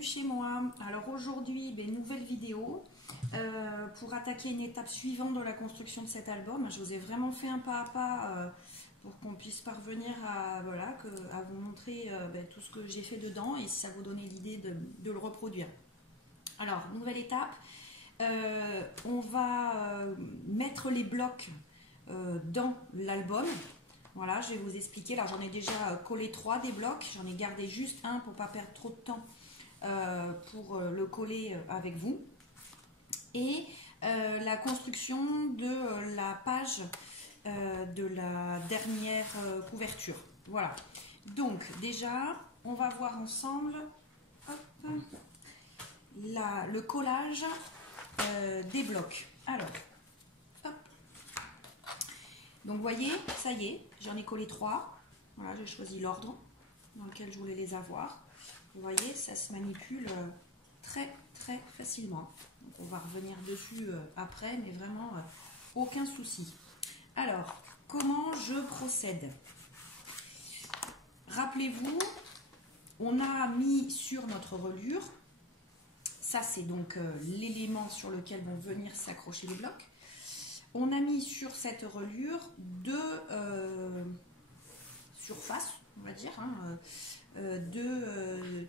bienvenue chez moi. Alors aujourd'hui, nouvelle vidéo pour attaquer une étape suivante de la construction de cet album. Je vous ai vraiment fait un pas à pas pour qu'on puisse parvenir à, à vous montrer tout ce que j'ai fait dedans et si ça vous donnait l'idée de le reproduire. Alors, nouvelle étape, on va mettre les blocs dans l'album. Voilà, je vais vous expliquer. Là, j'en ai déjà collé 3 des blocs. J'en ai gardé juste un pour ne pas perdre trop de temps pour le coller avec vous. Et la construction de la page de la dernière couverture. Voilà. Donc, déjà, on va voir ensemble le collage des blocs. Alors, hop. Donc vous voyez, ça y est, j'en ai collé 3. Voilà, j'ai choisi l'ordre dans lequel je voulais les avoir. Vous voyez, ça se manipule très facilement. Donc on va revenir dessus après, mais vraiment aucun souci. Alors, comment je procède? Rappelez-vous, on a mis sur notre relure, ça c'est donc l'élément sur lequel vont venir s'accrocher les blocs. On a mis sur cette relure 2 surfaces, on va dire, deux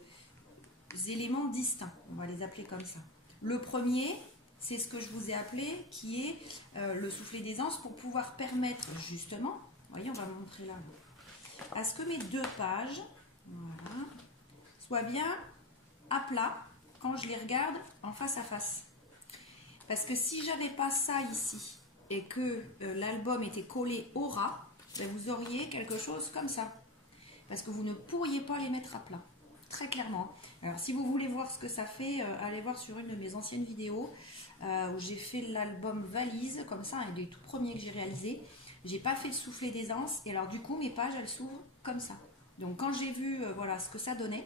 éléments distincts, on va les appeler comme ça. Le premier, c'est ce que je vous ai appelé, qui est le soufflet d'aisance pour pouvoir permettre justement, vous voyez, on va montrer là, à ce que mes 2 pages soient bien à plat quand je les regarde en face à face. Parce que si j'avais pas ça ici, et que l'album était collé au ras, vous auriez quelque chose comme ça. Parce que vous ne pourriez pas les mettre à plat, très clairement. Alors si vous voulez voir ce que ça fait, allez voir sur une de mes anciennes vidéos où j'ai fait l'album valise, comme ça, un des tout premiers que j'ai réalisé. J'ai pas fait le soufflet d'aisance, et alors du coup mes pages elles s'ouvrent comme ça. Donc quand j'ai vu voilà ce que ça donnait,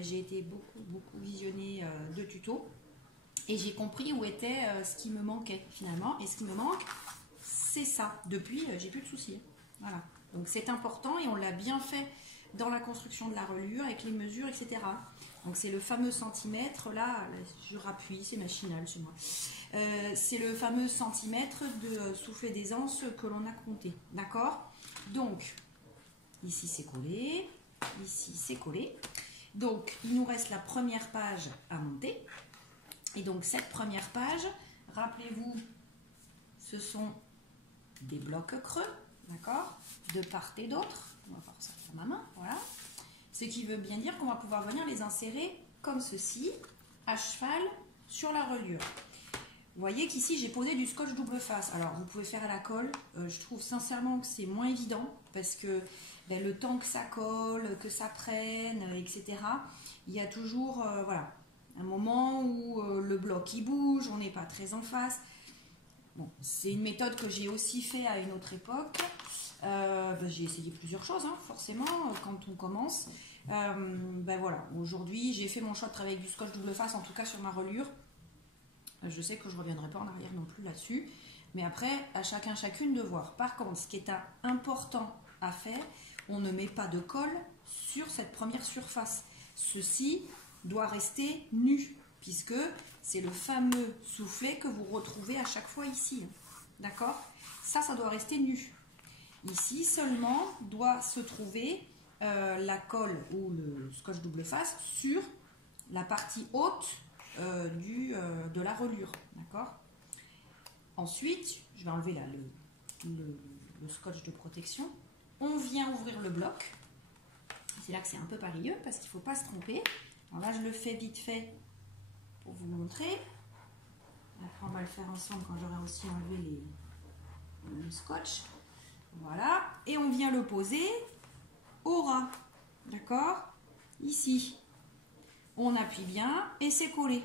j'ai été beaucoup visionner de tutos. Et j'ai compris où était ce qui me manquait finalement. Et ce qui me manque, c'est ça. Depuis, j'ai plus de soucis. Voilà. Donc c'est important et on l'a bien fait dans la construction de la relure avec les mesures, etc. Donc c'est le fameux centimètre. Là je rappuie, c'est machinal chez moi. C'est le fameux centimètre de soufflet d'aisance que l'on a compté. D'accord? Donc ici c'est collé. Ici c'est collé. Donc il nous reste la première page à monter. Et donc cette première page, rappelez-vous, ce sont des blocs creux, d'accord, de part et d'autre. On va voir ça sur ma main, voilà. Ce qui veut bien dire qu'on va pouvoir venir les insérer comme ceci, à cheval sur la relure. Vous voyez qu'ici j'ai posé du scotch double face. Alors vous pouvez faire à la colle, je trouve sincèrement que c'est moins évident parce que le temps que ça colle, que ça prenne, etc. Il y a toujours, voilà, un moment où le bloc il bouge, on n'est pas très en face. Bon, c'est une méthode que j'ai aussi fait à une autre époque. J'ai essayé plusieurs choses, forcément, quand on commence. Voilà, aujourd'hui j'ai fait mon choix de travailler avec du scotch double face, en tout cas sur ma relure. Je sais que je ne reviendrai pas en arrière non plus là-dessus. Mais après, à chacun, chacune de voir. Par contre, ce qui est important à faire, on ne met pas de colle sur cette première surface. Ceci doit rester nu, puisque c'est le fameux soufflet que vous retrouvez à chaque fois ici. D'accord? Ça doit rester nu. Ici seulement doit se trouver la colle ou le scotch double face sur la partie haute de la relure. D'accord? Ensuite, je vais enlever là le scotch de protection. On vient ouvrir le bloc. C'est là que c'est un peu périlleux parce qu'il ne faut pas se tromper. Alors là, je le fais vite fait pour vous montrer. Après, on va le faire ensemble quand j'aurai aussi enlevé le scotch. Voilà. Et on vient le poser au ras. D'accord? Ici. On appuie bien et c'est collé.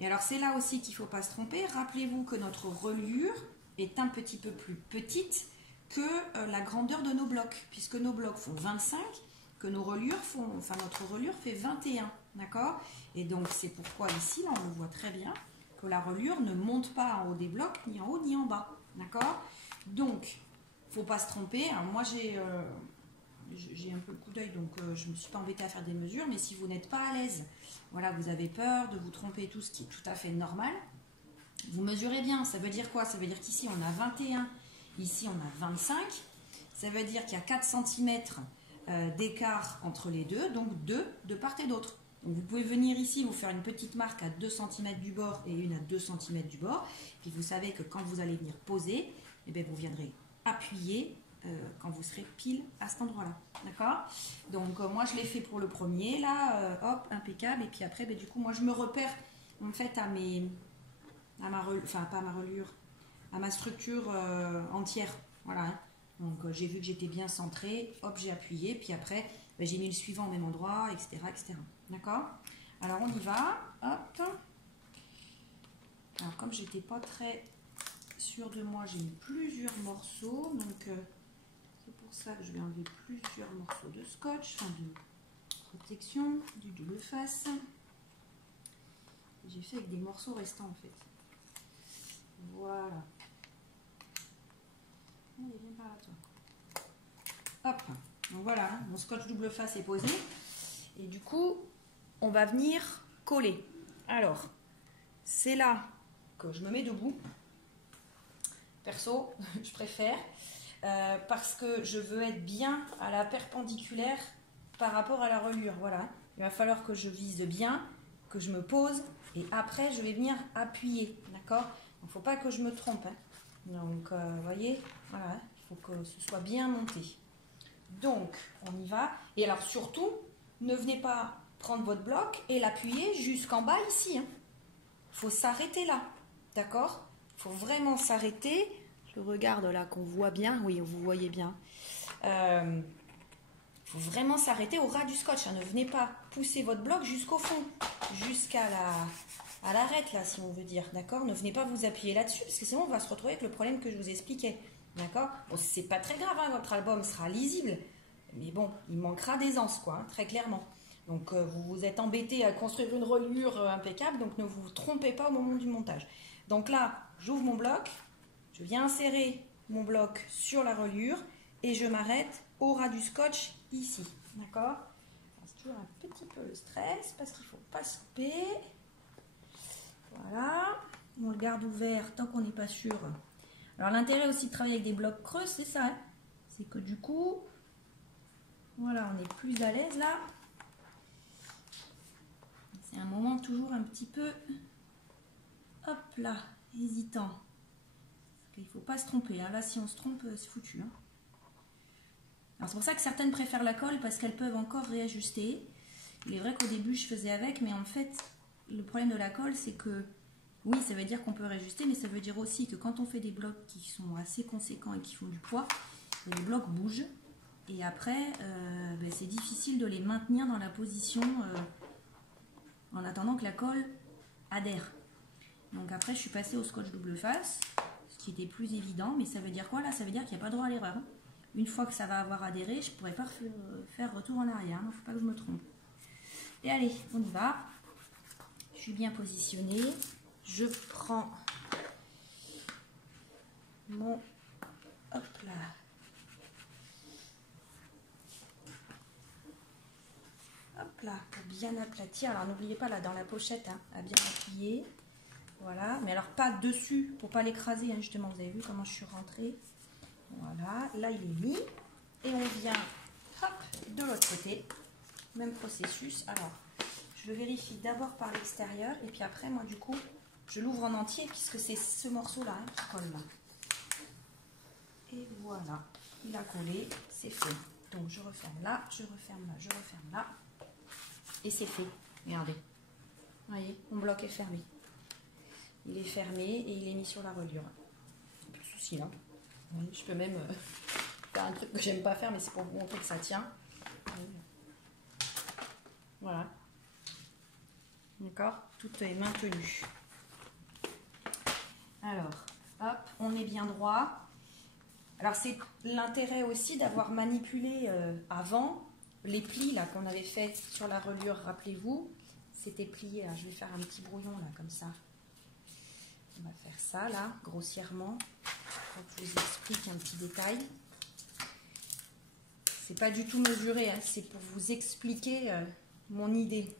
Et alors, c'est là aussi qu'il ne faut pas se tromper. Rappelez-vous que notre relure est un petit peu plus petite que la grandeur de nos blocs. Puisque nos blocs font 25, que nos relures font, enfin notre relure fait 21, d'accord? Et donc c'est pourquoi ici, là on le voit très bien, que la relure ne monte pas en haut des blocs, ni en haut ni en bas, d'accord? Donc, il ne faut pas se tromper. Alors moi j'ai j'ai un peu le coup d'œil, donc je ne me suis pas embêtée à faire des mesures, mais si vous n'êtes pas à l'aise, voilà, vous avez peur de vous tromper et tout, ce qui est tout à fait normal, vous mesurez bien. Ça veut dire quoi? Ça veut dire qu'ici on a 21, ici on a 25, ça veut dire qu'il y a 4 cm d'écart entre les deux, donc 2 de part et d'autre. Donc vous pouvez venir ici, vous faire une petite marque à 2 cm du bord et une à 2 cm du bord, puis vous savez que quand vous allez venir poser, eh bien, vous viendrez appuyer quand vous serez pile à cet endroit-là. D'accord? Donc moi je l'ai fait pour le premier, là, hop, impeccable, et puis après, ben, du coup, moi je me repère en fait à ma structure entière. Voilà. Hein. Donc j'ai vu que j'étais bien centrée, hop, j'ai appuyé, puis après, ben, j'ai mis le suivant au même endroit, etc. etc. D'accord? Alors on y va, hop. Alors comme j'étais pas très sûre de moi, j'ai mis plusieurs morceaux, donc c'est pour ça que je vais enlever plusieurs morceaux de scotch, enfin de protection, du double face. J'ai fait avec des morceaux restants en fait. Voilà. Allez, viens par là toi. Hop, donc voilà, mon scotch double face est posé. Et du coup, on va venir coller. Alors, c'est là que je me mets debout. Perso, je préfère. Parce que je veux être bien à la perpendiculaire par rapport à la reliure. Voilà. Il va falloir que je vise bien, que je me pose et après je vais venir appuyer. D'accord? Il ne faut pas que je me trompe. Hein. Donc, vous voyez, voilà, il faut que ce soit bien monté. Donc, on y va. Et alors surtout, ne venez pas prendre votre bloc et l'appuyer jusqu'en bas ici. Il faut s'arrêter là. D'accord? Il faut vraiment s'arrêter. Je regarde là qu'on voit bien. Oui, vous voyez bien. Il faut vraiment s'arrêter au ras du scotch. Hein. Ne venez pas pousser votre bloc jusqu'au fond, jusqu'à l'arête là, si on veut dire. D'accord? Ne venez pas vous appuyer là-dessus, parce que sinon on va se retrouver avec le problème que je vous expliquais. D'accord? Bon, c'est pas très grave, hein, votre album sera lisible, mais bon, il manquera d'aisance, quoi, hein, très clairement. Donc vous vous êtes embêté à construire une reliure impeccable, donc ne vous trompez pas au moment du montage. Donc là, j'ouvre mon bloc. Je viens insérer mon bloc sur la reliure et je m'arrête au ras du scotch ici. D'accord? C'est toujours un petit peu le stress parce qu'il ne faut pas se couper. Voilà. On le garde ouvert tant qu'on n'est pas sûr. Alors l'intérêt aussi de travailler avec des blocs creux, c'est ça. Hein, c'est que du coup, voilà, on est plus à l'aise là. C'est un moment toujours un petit peu, hop là, hésitant. Il ne faut pas se tromper. Hein. Là, si on se trompe, c'est foutu. Hein. Alors, c'est pour ça que certaines préfèrent la colle parce qu'elles peuvent encore réajuster. Il est vrai qu'au début, je faisais avec, mais en fait, le problème de la colle, c'est que, oui, ça veut dire qu'on peut réajuster, mais ça veut dire aussi que quand on fait des blocs qui sont assez conséquents et qui font du poids, les blocs bougent. Et après, c'est difficile de les maintenir dans la position en attendant que la colle adhère. Donc après, je suis passée au scotch double face, ce qui était plus évident, mais ça veut dire quoi là? Ça veut dire qu'il n'y a pas droit à l'erreur. Une fois que ça va avoir adhéré, je ne pourrai pas faire retour en arrière, il ne faut pas que je me trompe. Et allez, on y va. Je suis bien positionnée. Je prends mon... Hop là. Hop là, pour bien aplatir. Alors n'oubliez pas là dans la pochette, hein, à bien appuyer. Voilà, mais alors pas dessus pour pas l'écraser, hein, justement. Vous avez vu comment je suis rentrée. Voilà, là il est mis. Et on vient, hop, de l'autre côté. Même processus. Alors, je vérifie d'abord par l'extérieur. Et puis après, moi du coup, je l'ouvre en entier puisque c'est ce morceau-là hein, qui colle là. Et voilà, il a collé, c'est fait. Donc je referme là, je referme là, je referme là. Et c'est fait. Regardez. Vous voyez, mon bloc est fermé. Il est fermé et il est mis sur la reliure. Plus de souci là. Je peux même faire un truc que j'aime pas faire, mais c'est pour vous montrer que ça tient. Voilà. D'accord? Tout est maintenu. Alors, hop, on est bien droit. Alors c'est l'intérêt aussi d'avoir manipulé avant les plis là qu'on avait fait sur la reliure, rappelez-vous. C'était plié, hein. Je vais faire un petit brouillon là comme ça. On va faire ça là, grossièrement, pour que je vous explique un petit détail. c'est pas du tout mesuré, hein, c'est pour vous expliquer mon idée.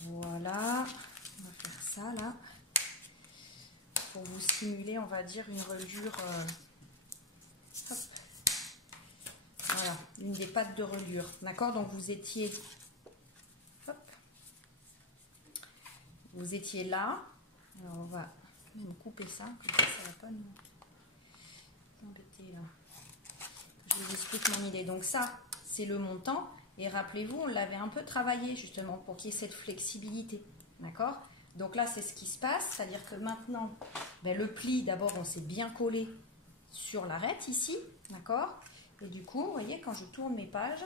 Voilà, on va faire ça là. Pour vous simuler, on va dire, une reliure. Hop. Voilà, une des pattes de reliure. D'accord, donc vous étiez... Hop. Vous étiez là. Alors on va même couper ça, comme ça va pas nous embêter là. Je vous explique mon idée. Donc ça, c'est le montant. Et rappelez-vous, on l'avait un peu travaillé justement pour qu'il y ait cette flexibilité. D'accord? Donc là, c'est ce qui se passe. C'est-à-dire que maintenant, ben, le pli, d'abord, on s'est bien collé sur l'arête ici. D'accord? Et du coup, vous voyez, quand je tourne mes pages,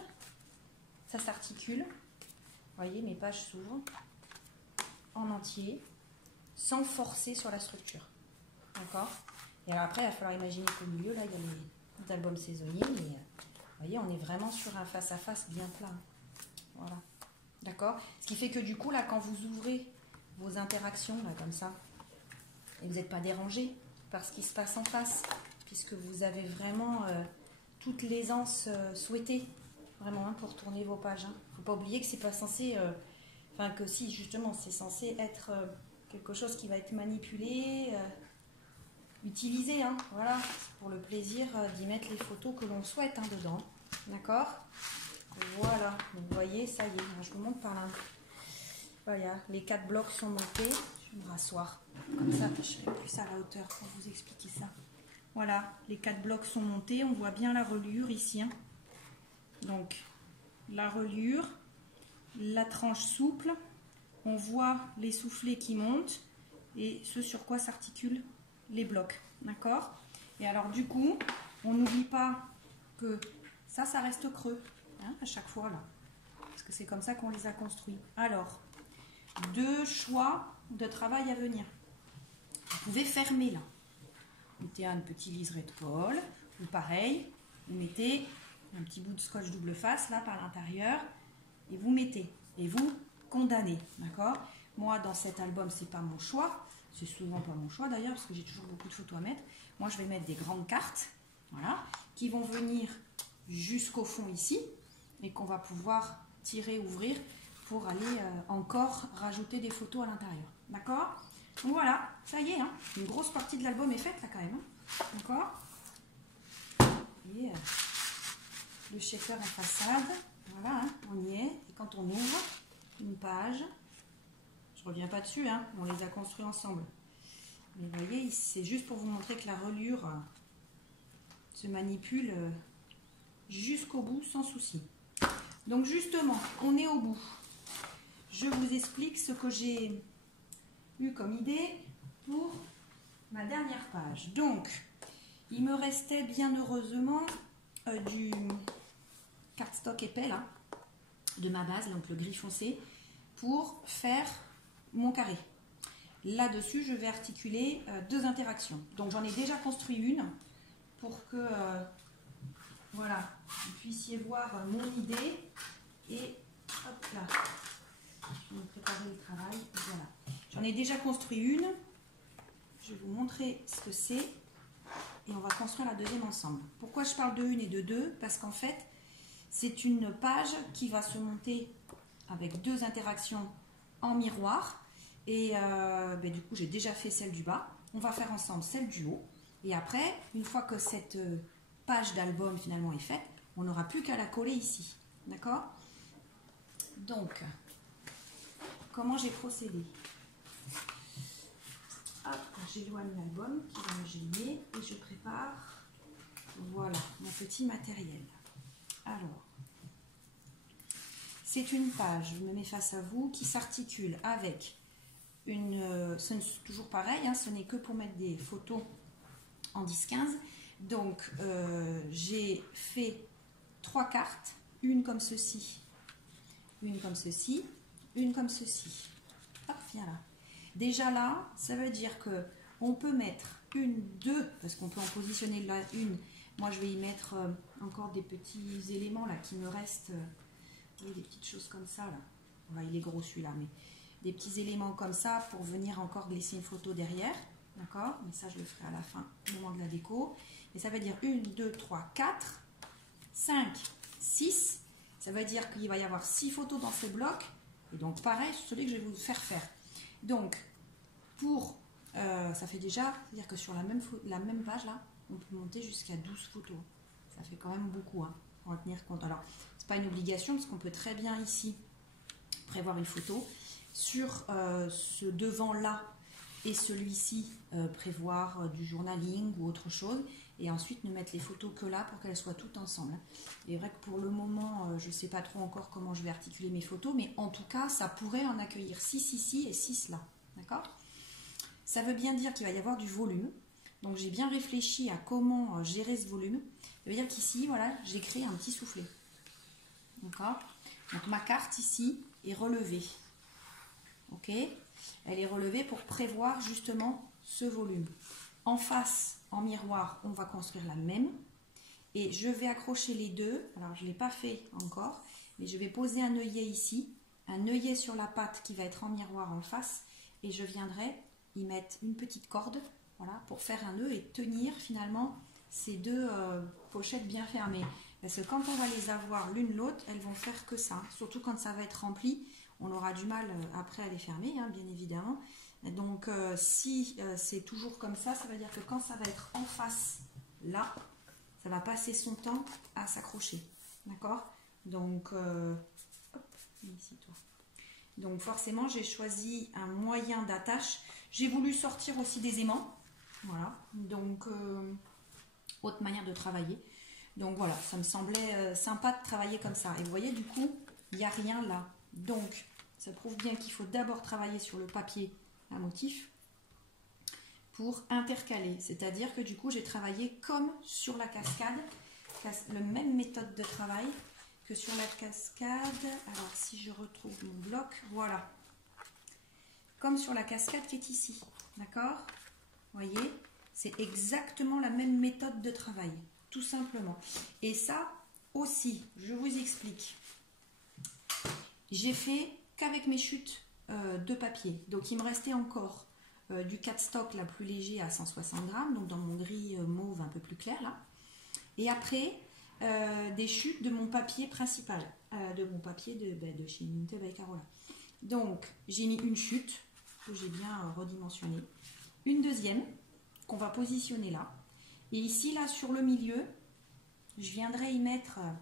ça s'articule. Vous voyez, mes pages s'ouvrent en entier, sans forcer sur la structure. D'accord? Et alors après, il va falloir imaginer qu'au milieu, là, il y a les albums saisonniers. Mais, vous voyez, on est vraiment sur un face-à-face bien plat. Voilà. D'accord? Ce qui fait que du coup, là, quand vous ouvrez vos interactions, là, comme ça, et vous n'êtes pas dérangé par ce qui se passe en face, puisque vous avez vraiment toute l'aisance souhaitée, vraiment, hein, pour tourner vos pages. Il ne faut pas oublier que c'est pas censé... Enfin, que si, justement, c'est censé être quelque chose qui va être manipulé, utilisé, hein, voilà, pour le plaisir d'y mettre les photos que l'on souhaite, hein, dedans. D'accord? Voilà, donc, vous voyez, ça y est, je vous montre par là. Voilà, les 4 blocs sont montés. Je vais me rasseoir, comme ça, je serai plus à la hauteur pour vous expliquer ça. Voilà, les 4 blocs sont montés, on voit bien la reliure ici, hein. Donc, la reliure, la tranche souple, on voit les soufflets qui montent et ce sur quoi s'articulent les blocs, d'accord? Et alors du coup, on n'oublie pas que ça reste creux, hein, à chaque fois là, parce que c'est comme ça qu'on les a construits. Alors, 2 choix de travail à venir. Vous pouvez fermer là, vous mettez un petit liseré de colle, ou pareil, vous mettez un petit bout de scotch double face là par l'intérieur, et vous mettez, et vous condamnez, d'accord? Moi, dans cet album, c'est pas mon choix, c'est souvent pas mon choix d'ailleurs, parce que j'ai toujours beaucoup de photos à mettre. Moi, je vais mettre des grandes cartes, voilà, qui vont venir jusqu'au fond ici, et qu'on va pouvoir tirer, ouvrir, pour aller encore rajouter des photos à l'intérieur, d'accord? Donc voilà, ça y est, hein, une grosse partie de l'album est faite là quand même, hein, d'accord? Et le shaker en façade, voilà, hein, on y est. Et quand on ouvre une page, je ne reviens pas dessus, hein, on les a construits ensemble. Mais vous voyez, c'est juste pour vous montrer que la reliure se manipule jusqu'au bout sans souci. Donc justement, on est au bout. Je vous explique ce que j'ai eu comme idée pour ma dernière page. Donc, il me restait bien heureusement du cardstock épais là, de ma base, donc le gris foncé, pour faire mon carré. Là-dessus, je vais articuler 2 interactions. Donc j'en ai déjà construit une pour que voilà, vous puissiez voir mon idée. Et hop là, je vais me préparer le travail. Voilà, j'en ai déjà construit une. Je vais vous montrer ce que c'est et on va construire la deuxième ensemble. Pourquoi je parle de une et de 2? Parce qu'en fait, c'est une page qui va se monter avec 2 interactions en miroir. Et ben, du coup, j'ai déjà fait celle du bas. On va faire ensemble celle du haut. Et après, une fois que cette page d'album finalement est faite, on n'aura plus qu'à la coller ici. D'accord? Donc, comment j'ai procédé? Hop, j'éloigne l'album qui va me gêner et je prépare, voilà, mon petit matériel. Alors, c'est une page, je me mets face à vous, qui s'articule avec une, c'est toujours pareil, hein, ce n'est que pour mettre des photos en 10-15. Donc, j'ai fait 3 cartes, une comme ceci, une comme ceci, une comme ceci. Hop, viens là. Déjà là, ça veut dire que on peut mettre une, 2, parce qu'on peut en positionner là une. Moi, je vais y mettre encore des petits éléments là qui me restent. Des petites choses comme ça là. Voilà, il est gros celui-là, mais des petits éléments comme ça pour venir encore glisser une photo derrière. D'accord? Mais ça, je le ferai à la fin, au moment de la déco. Et ça veut dire 1, 2, 3, 4, 5, 6. Ça veut dire qu'il va y avoir 6 photos dans ces blocs. Et donc pareil, c'est celui que je vais vous faire faire. Donc, ça fait déjà, c'est-à-dire que sur la même page là, on peut monter jusqu'à 12 photos. Ça fait quand même beaucoup, hein, pour en tenir compte. Alors, c'est pas une obligation, parce qu'on peut très bien ici prévoir une photo. Sur ce devant-là et celui-ci, prévoir du journaling ou autre chose. Et ensuite, ne mettre les photos que là pour qu'elles soient toutes ensemble. Il est vrai que pour le moment, je ne sais pas trop encore comment je vais articuler mes photos, mais en tout cas, ça pourrait en accueillir 6 ici et 6 là. D'accord ? Ça veut bien dire qu'il va y avoir du volume. Donc, j'ai bien réfléchi à comment gérer ce volume. Ça veut dire qu'ici, voilà, j'ai créé un petit soufflet. D'accord ? Donc, ma carte ici est relevée. Ok ? Elle est relevée pour prévoir justement ce volume. En face, en miroir, on va construire la même. Et je vais accrocher les deux. Alors, je ne l'ai pas fait encore, mais je vais poser un œillet ici, un œillet sur la patte qui va être en miroir en face. Et je viendrai y mettre une petite corde, voilà, pour faire un nœud et tenir finalement ces deux pochettes bien fermées. Parce que quand on va les avoir l'une l'autre, elles vont faire que ça. Surtout quand ça va être rempli, on aura du mal après à les fermer, hein, bien évidemment. Donc si c'est toujours comme ça, ça veut dire que quand ça va être en face, là, ça va passer son temps à s'accrocher. D'accord ? Donc, hop, ici toi. Donc forcément, j'ai choisi un moyen d'attache. J'ai voulu sortir aussi des aimants. Voilà. Donc, autre manière de travailler. Donc voilà, ça me semblait sympa de travailler comme ça. Et vous voyez, du coup, il n'y a rien là. Donc, ça prouve bien qu'il faut d'abord travailler sur le papier à motif pour intercaler. C'est-à-dire que du coup, j'ai travaillé comme sur la cascade, la même méthode de travail que sur la cascade. Alors, si je retrouve mon bloc, voilà. Comme sur la cascade qui est ici. D'accord ? Vous voyez ? C'est exactement la même méthode de travail. Tout simplement. Et ça aussi, je vous explique. J'ai fait qu'avec mes chutes de papier. Donc, il me restait encore du cardstock la plus léger à 160 grammes, donc dans mon gris mauve un peu plus clair là. Et après, des chutes de mon papier principal, de mon papier de chez Minute by Carola. Donc, j'ai mis une chute que j'ai bien redimensionnée, une deuxième qu'on va positionner là. Et ici, là, sur le milieu, je viendrai y mettre un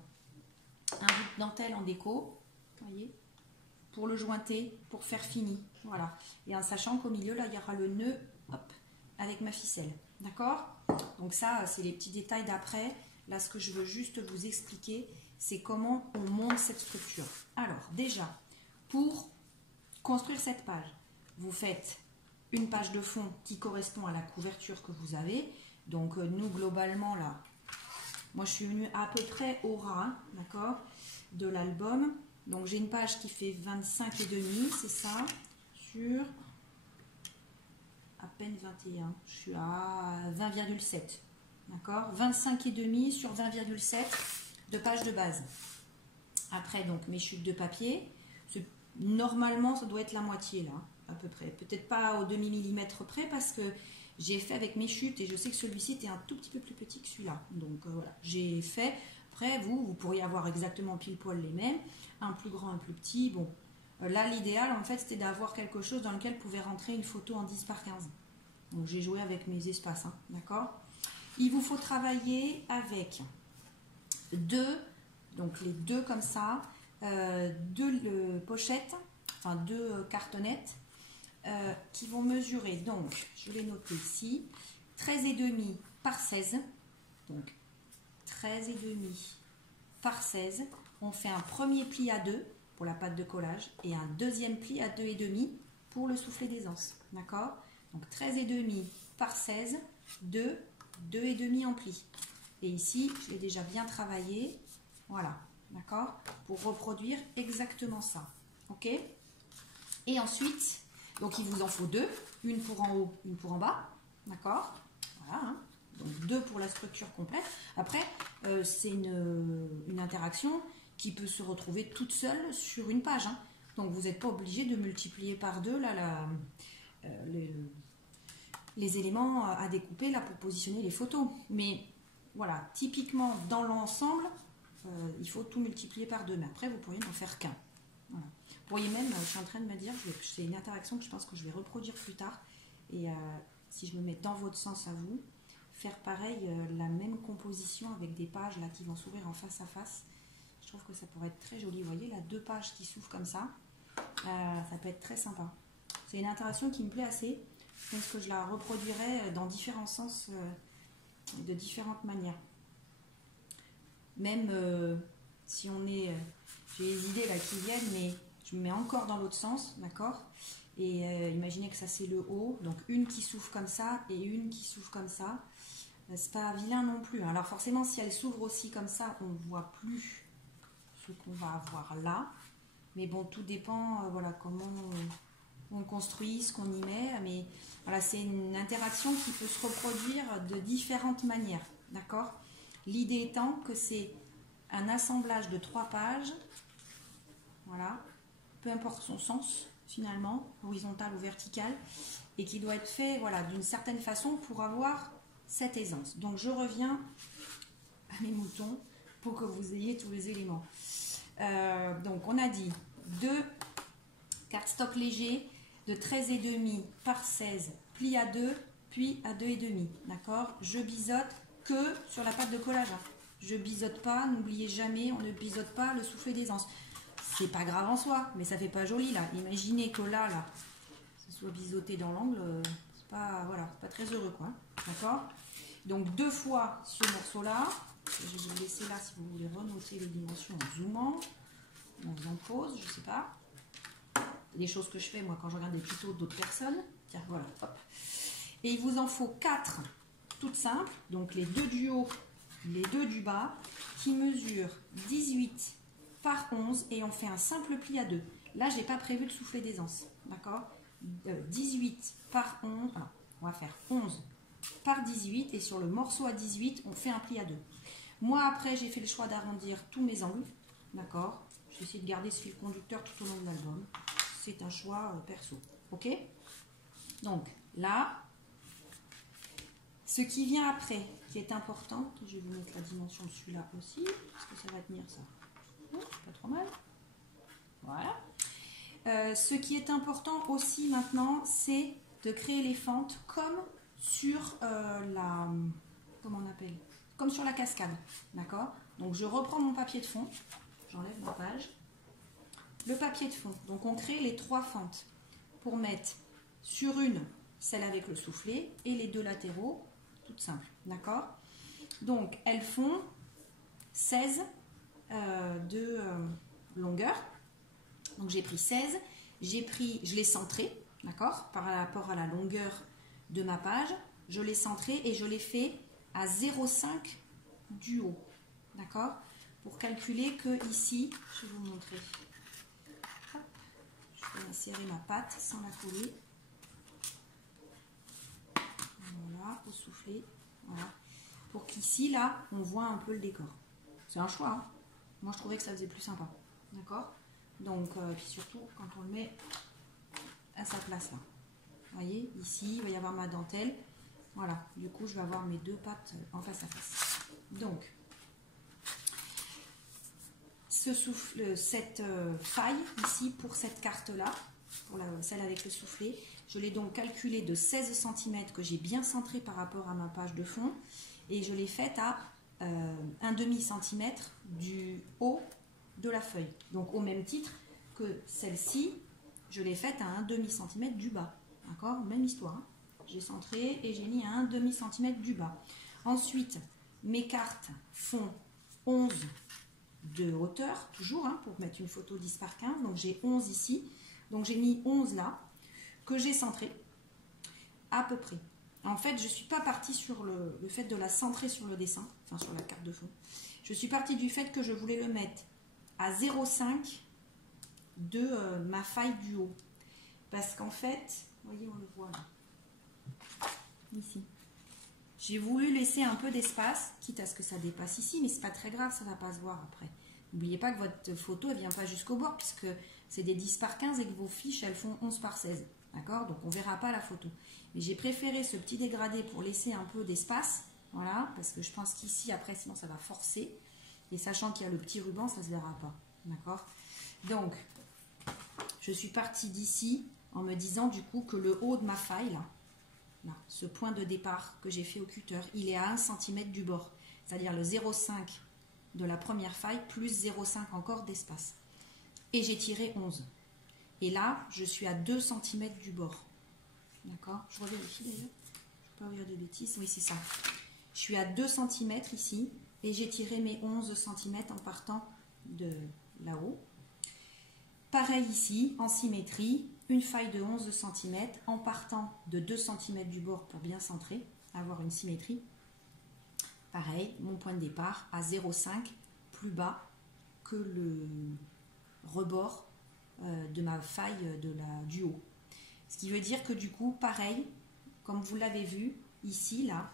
bout de dentelle en déco, vous voyez, pour le jointer, pour faire fini. Voilà. Et en sachant qu'au milieu, là, il y aura le nœud, hop, avec ma ficelle. D'accord ? Donc ça, c'est les petits détails d'après. Là, ce que je veux juste vous expliquer, c'est comment on monte cette structure. Alors, déjà, pour construire cette page, vous faites une page de fond qui correspond à la couverture que vous avez. Donc, nous, globalement, là, moi, je suis venue à peu près au ras, hein, d'accord, de l'album. Donc, j'ai une page qui fait 25,5, c'est ça, sur à peine 21. Je suis à 20,7, d'accord, 25,5 sur 20,7 de page de base. Après, donc, mes chutes de papier, normalement, ça doit être la moitié, là, à peu près. Peut-être pas au demi-millimètre près, parce que j'ai fait avec mes chutes, et je sais que celui-ci était un tout petit peu plus petit que celui-là. Donc, voilà, j'ai fait. Après, vous pourriez avoir exactement pile poil les mêmes, un plus grand, un plus petit. Bon, là, l'idéal, en fait, c'était d'avoir quelque chose dans lequel pouvait rentrer une photo en 10 par 15. Donc, j'ai joué avec mes espaces, hein, d'accord ? Il vous faut travailler avec deux, donc les deux comme ça, deux pochettes, enfin deux cartonnettes qui vont mesurer, donc, je l'ai noté ici, 13,5 par 16, donc 13,5 par 16, on fait un premier pli à 2 pour la pâte de collage et un deuxième pli à 2,5 pour le soufflet des anses, d'accord ? Donc 13,5 par 16, 2,5 en pli. Et ici, je l'ai déjà bien travaillé, voilà, d'accord ? Pour reproduire exactement ça, ok ? Et ensuite, donc il vous en faut deux, une pour en haut, une pour en bas, d'accord ? Voilà, hein. Donc 2 pour la structure complète. Après, c'est une interaction qui peut se retrouver toute seule sur une page, hein. Donc vous n'êtes pas obligé de multiplier par 2 là, les éléments à découper là pour positionner les photos. Mais voilà, typiquement dans l'ensemble, il faut tout multiplier par 2. Mais après, vous pourriez n'en faire qu'un. Voilà. Vous pourriez même, je suis en train de me dire, c'est une interaction que je pense que je vais reproduire plus tard. Et si je me mets dans votre sens à vous, faire pareil, la même composition avec des pages là qui vont s'ouvrir en face à face. Je trouve que ça pourrait être très joli. Vous voyez, là, 2 pages qui s'ouvrent comme ça. Ça peut être très sympa. C'est une interaction qui me plaît assez. Je pense que je la reproduirai dans différents sens, de différentes manières. Même si on est... j'ai des idées là qui viennent, mais je me mets encore dans l'autre sens, d'accord? Et imaginez que ça c'est le haut, donc une qui s'ouvre comme ça et une qui s'ouvre comme ça. C'est pas vilain non plus. Alors forcément, si elle s'ouvre aussi comme ça, on ne voit plus ce qu'on va avoir là. Mais bon, tout dépend, voilà, comment on le construit, ce qu'on y met. Mais voilà, c'est une interaction qui peut se reproduire de différentes manières, d'accord? L'idée étant que c'est un assemblage de 3 pages, voilà, peu importe son sens finalement, horizontal ou vertical, et qui doit être fait, voilà, d'une certaine façon pour avoir cette aisance. Donc je reviens à mes moutons pour que vous ayez tous les éléments. Donc on a dit 2 cardstock légers de 13,5 par 16, pli à 2, puis à 2,5. D'accord? Je biseaute que sur la pâte de collage. Je biseaute pas, n'oubliez jamais, on ne biseaute pas le soufflet d'aisance. C'est pas grave en soi, mais ça fait pas joli là. Imaginez que là, ça soit biseauté dans l'angle, c'est pas, voilà, pas très heureux quoi. D'accord? Donc 2 fois ce morceau-là. Je vais vous le laisser là si vous voulez renoter les dimensions en zoomant, en faisant pause, je sais pas. Les choses que je fais moi quand je regarde des tutos d'autres personnes. Tiens, voilà, hop. Et il vous en faut 4 toutes simples, donc les 2 du haut, les 2 du bas, qui mesurent 18 par 11 et on fait un simple pli à 2. Là, j'ai pas prévu de souffler d'aisance, d'accord? 18 par 11, alors, on va faire 11 par 18 et sur le morceau à 18, on fait un pli à 2. Moi, après, j'ai fait le choix d'arrondir tous mes angles, d'accord? Je vais essayer de garder ce fil conducteur tout au long de l'album. C'est un choix perso, ok? Donc, là, ce qui vient après, qui est important, je vais vous mettre la dimension de celui-là aussi, parce que ça va tenir ça. Pas trop mal. Voilà. Ce qui est important aussi maintenant, c'est de créer les fentes comme sur la... Comment on appelle? Comme sur la cascade. D'accord? Donc je reprends mon papier de fond. J'enlève ma page. Le papier de fond. Donc on crée les 3 fentes pour mettre sur une, celle avec le soufflet, et les 2 latéraux, toutes simples. D'accord? Donc elles font 16 de longueur. Donc j'ai pris 16, je l'ai centré, d'accord, par rapport à la longueur de ma page, je l'ai centré et je l'ai fait à 0,5 du haut, d'accord, pour calculer que ici, je vais vous montrer, hop, je vais insérer ma pâte sans la coller, voilà, au soufflet, voilà, pour qu'ici, là, on voit un peu le décor. C'est un choix, hein. Moi, je trouvais que ça faisait plus sympa. D'accord? Donc, puis surtout, quand on le met à sa place là. Vous voyez, ici, il va y avoir ma dentelle. Voilà. Du coup, je vais avoir mes 2 pattes en face à face. Donc, cette faille ici, pour cette carte-là, pour celle avec le soufflet, je l'ai donc calculée de 16 cm que j'ai bien centré par rapport à ma page de fond. Et je l'ai faite à 1,5 cm du haut de la feuille. Donc au même titre que celle-ci, je l'ai faite à 1,5 cm du bas. D'accord? Même histoire. Hein. J'ai centré et j'ai mis à 1,5 cm du bas. Ensuite, mes cartes font 11 de hauteur, toujours, hein, pour mettre une photo 10 par 15. Donc j'ai 11 ici. Donc j'ai mis 11 là, que j'ai centré à peu près. En fait, je ne suis pas partie sur le fait de la centrer sur le dessin, enfin sur la carte de fond. Je suis partie du fait que je voulais le mettre à 0,5 de ma faille du haut. Parce qu'en fait, vous voyez, on le voit là, ici. J'ai voulu laisser un peu d'espace, quitte à ce que ça dépasse ici, mais c'est pas très grave, ça ne va pas se voir après. N'oubliez pas que votre photo, elle ne vient pas jusqu'au bord, puisque c'est des 10 par 15 et que vos fiches, elles font 11 par 16. D'accord? Donc on ne verra pas la photo. Mais j'ai préféré ce petit dégradé pour laisser un peu d'espace. Voilà, parce que je pense qu'ici, après, sinon ça va forcer. Et sachant qu'il y a le petit ruban, ça ne se verra pas. D'accord? Donc, je suis partie d'ici en me disant du coup que le haut de ma faille, là, ce point de départ que j'ai fait au cutter, il est à 1 cm du bord. C'est-à-dire le 0,5 de la première faille plus 0,5 encore d'espace. Et j'ai tiré 11. Et là, je suis à 2 cm du bord. D'accord? Je revérifie d'ailleurs. Je ne peux pas dire de bêtises. Oui, c'est ça. Je suis à 2 cm ici et j'ai tiré mes 11 cm en partant de là-haut. Pareil ici, en symétrie, une faille de 11 cm en partant de 2 cm du bord pour bien centrer, avoir une symétrie. Pareil, mon point de départ à 0,5 plus bas que le rebord de ma faille du haut. Ce qui veut dire que du coup, pareil, comme vous l'avez vu, ici, là,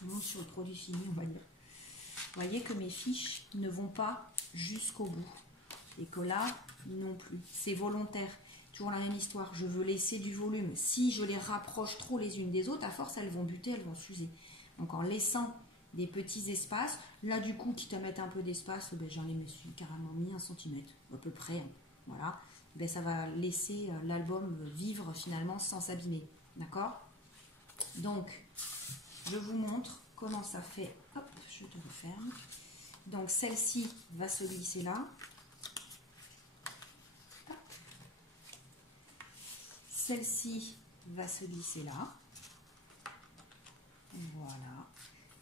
je monte sur le produit fini, on va dire. Vous voyez que mes fiches ne vont pas jusqu'au bout. Et que là, non plus. C'est volontaire. Toujours la même histoire. Je veux laisser du volume. Si je les rapproche trop les unes des autres, à force, elles vont buter, elles vont s'user. Donc en laissant des petits espaces, là du coup, quitte à mettre un peu d'espace, ben, j'en ai carrément mis 1 cm, à peu près. Voilà. Ben, ça va laisser l'album vivre finalement sans s'abîmer. D'accord? Donc, je vous montre comment ça fait. Hop, je te referme. Donc, celle-ci va se glisser là. Celle-ci va se glisser là. Voilà.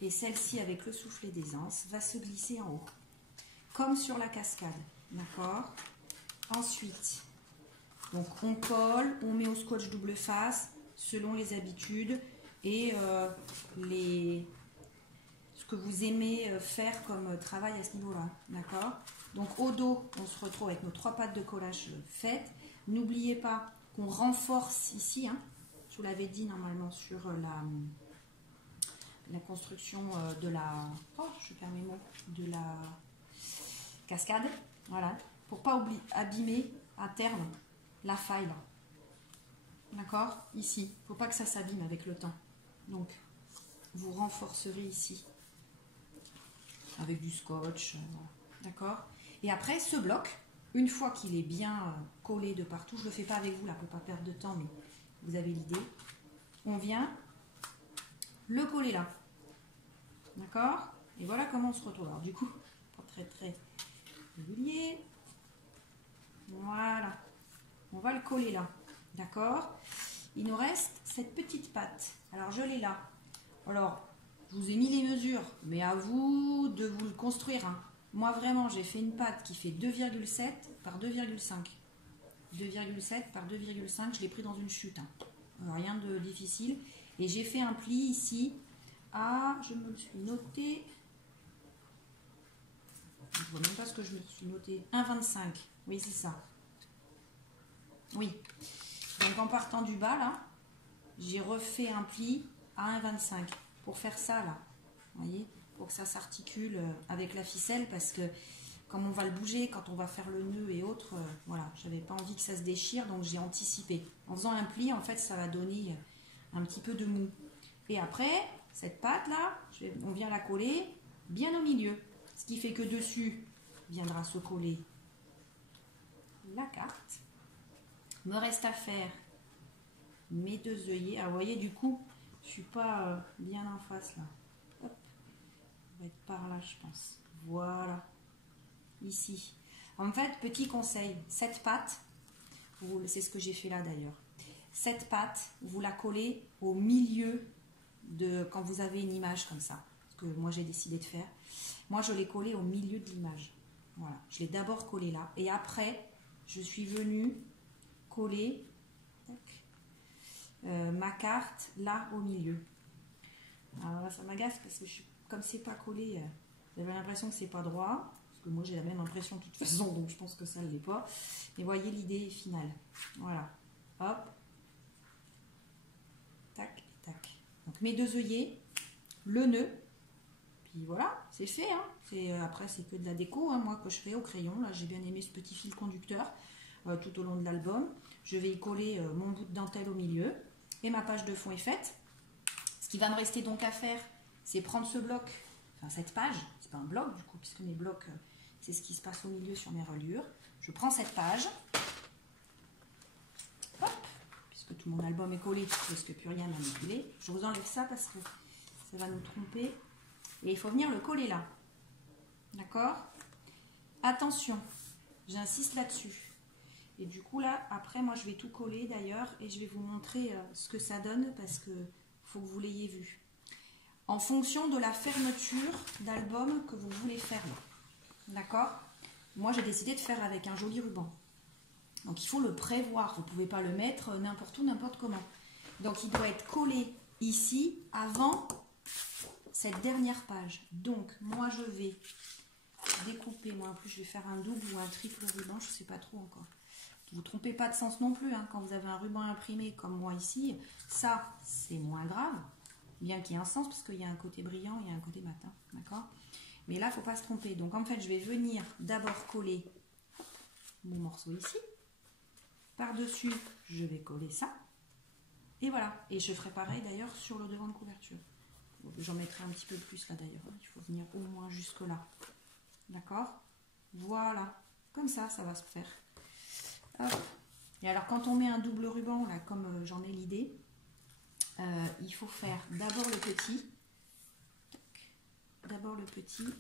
Et celle-ci, avec le soufflet d'aisance, va se glisser en haut. Comme sur la cascade. D'accord? Ensuite, donc on colle, on met au scotch double face, selon les habitudes et ce que vous aimez faire comme travail à ce niveau-là. D'accord? Donc au dos, on se retrouve avec nos 3 pattes de collage faites. N'oubliez pas qu'on renforce ici, hein, je vous l'avais dit normalement sur la construction de la, je perds mes mots, de la cascade, voilà, pour pas abîmer à terme la faille. D'accord? Ici, il ne faut pas que ça s'abîme avec le temps. Donc, vous renforcerez ici avec du scotch, d'accord? Et après, ce bloc, une fois qu'il est bien collé de partout, je ne le fais pas avec vous là pour ne pas perdre de temps, mais vous avez l'idée, on vient le coller là, d'accord? Et voilà comment on se retrouve. Alors du coup, pas très régulier, voilà, on va le coller là, d'accord? Il nous reste cette petite patte, alors je l'ai là. Alors, je vous ai mis les mesures, mais à vous de vous le construire, hein. Moi vraiment, j'ai fait une patte qui fait 2,7 par 2,5. 2,7 par 2,5, je l'ai pris dans une chute, hein. Rien de difficile. Et j'ai fait un pli ici à, je me le suis noté, je ne vois même pas ce que je me suis noté, 1,25. Oui, c'est ça. Oui. Donc en partant du bas, là, j'ai refait un pli à 1,25 pour faire ça, là. Vous voyez, pour que ça s'articule avec la ficelle, parce que comme on va le bouger, quand on va faire le nœud et autres, voilà, j'avais pas envie que ça se déchire, donc j'ai anticipé. En faisant un pli, en fait, ça va donner un petit peu de mou. Et après, cette pâte là, on vient la coller bien au milieu. Ce qui fait que dessus viendra se coller la carte. Il me reste à faire mes 2 œillets. Alors vous voyez, du coup, je suis pas bien en face là. Hop. On va être par là, je pense. Voilà. Ici. En fait, petit conseil, cette pâte, c'est ce que j'ai fait là d'ailleurs. Cette pâte, vous la collez au milieu de quand vous avez une image comme ça. Ce que moi j'ai décidé de faire. Moi je l'ai collée au milieu de l'image. Voilà. Je l'ai d'abord collée là. Et après, je suis venue coller ma carte là au milieu. Alors là, ça m'agace parce que comme c'est pas collé, vous avez l'impression que c'est pas droit. Parce que moi j'ai la même impression de toute façon, donc je pense que ça ne l'est pas. Mais voyez l'idée finale. Voilà. Hop. Tac, tac. Donc mes 2 œillets, le nœud, puis voilà, c'est fait. Hein. Après c'est que de la déco, hein, moi que je fais au crayon. Là j'ai bien aimé ce petit fil conducteur tout au long de l'album. Je vais y coller mon bout de dentelle au milieu. Et ma page de fond est faite. Ce qui va me rester donc à faire, c'est prendre ce bloc, enfin cette page, c'est pas un bloc du coup, puisque mes blocs, c'est ce qui se passe au milieu sur mes reliures. Je prends cette page, hop, puisque tout mon album est collé, je risque plus rien à manipuler. Je vous enlève ça parce que ça va nous tromper. Et il faut venir le coller là. D'accord? Attention, j'insiste là-dessus. Et du coup là, après moi je vais tout coller d'ailleurs et je vais vous montrer ce que ça donne parce que faut que vous l'ayez vu. En fonction de la fermeture d'album que vous voulez faire là. D'accord? Moi j'ai décidé de faire avec un joli ruban. Donc il faut le prévoir, vous ne pouvez pas le mettre n'importe où, n'importe comment. Donc il doit être collé ici avant cette dernière page. Donc moi je vais découper, moi en plus je vais faire un double ou un triple ruban, je ne sais pas trop encore. Vous ne vous trompez pas de sens non plus, hein, quand vous avez un ruban imprimé comme moi ici, ça c'est moins grave, bien qu'il y ait un sens parce qu'il y a un côté brillant et un côté matin, d'accord? Mais là il ne faut pas se tromper, donc en fait je vais venir d'abord coller mon morceau ici, par-dessus je vais coller ça, et voilà, et je ferai pareil d'ailleurs sur le devant de couverture. J'en mettrai un petit peu plus là d'ailleurs, il faut venir au moins jusque là, d'accord? Voilà, comme ça va se faire. Hop. Et alors quand on met un double ruban là comme j'en ai l'idée, il faut faire d'abord le petit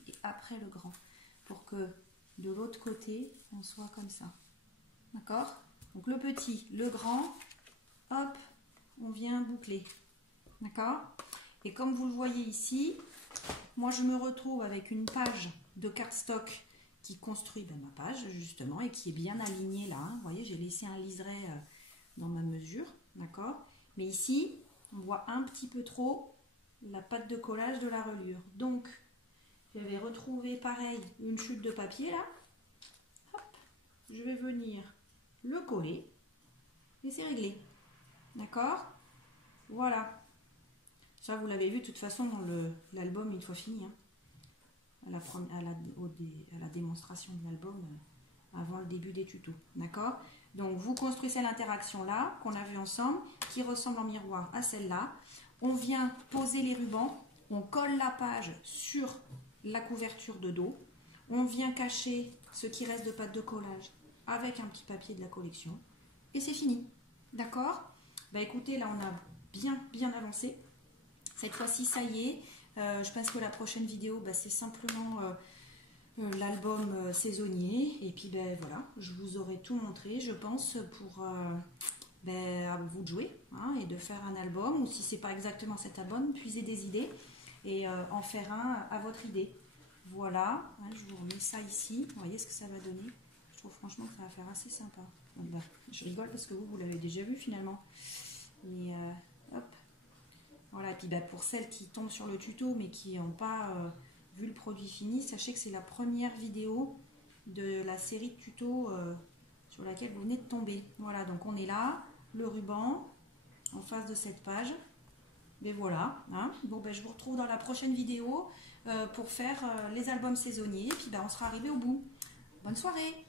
et après le grand pour que de l'autre côté on soit comme ça, d'accord? Donc le petit, le grand, hop, on vient boucler, d'accord? Et comme vous le voyez ici, moi je me retrouve avec une page de cardstock qui construit ma page justement et qui est bien alignée là, hein. Vous voyez, j'ai laissé un liseré dans ma mesure, d'accord? Mais ici, on voit un petit peu trop la pâte de collage de la reliure. Donc, je vais retrouver pareil une chute de papier là. Hop, je vais venir le coller et c'est réglé, d'accord? Voilà. Ça, vous l'avez vu de toute façon dans l'album une fois fini, hein. À la démonstration de l'album avant le début des tutos, d'accord? Donc vous construisez l'interaction là qu'on a vu ensemble qui ressemble en miroir à celle-là. On vient poser les rubans, on colle la page sur la couverture de dos, on vient cacher ce qui reste de pâte de collage avec un petit papier de la collection et c'est fini, d'accord? Bah écoutez, là on a bien avancé. Cette fois-ci ça y est. Je pense que la prochaine vidéo, c'est simplement l'album saisonnier. Et puis voilà, je vous aurai tout montré, je pense, pour à vous de jouer, hein, et de faire un album. Ou si c'est pas exactement cet album, puiser des idées et en faire un à votre idée. Voilà, hein, je vous remets ça ici. Vous voyez ce que ça va donner. Je trouve franchement que ça va faire assez sympa. Donc, je rigole parce que vous l'avez déjà vu finalement. Et hop. Voilà, et puis pour celles qui tombent sur le tuto mais qui n'ont pas vu le produit fini, sachez que c'est la première vidéo de la série de tutos sur laquelle vous venez de tomber. Voilà, donc on est là, le ruban en face de cette page. Mais voilà, hein. Bon, je vous retrouve dans la prochaine vidéo pour faire les albums saisonniers. Et puis on sera arrivé au bout. Bonne soirée!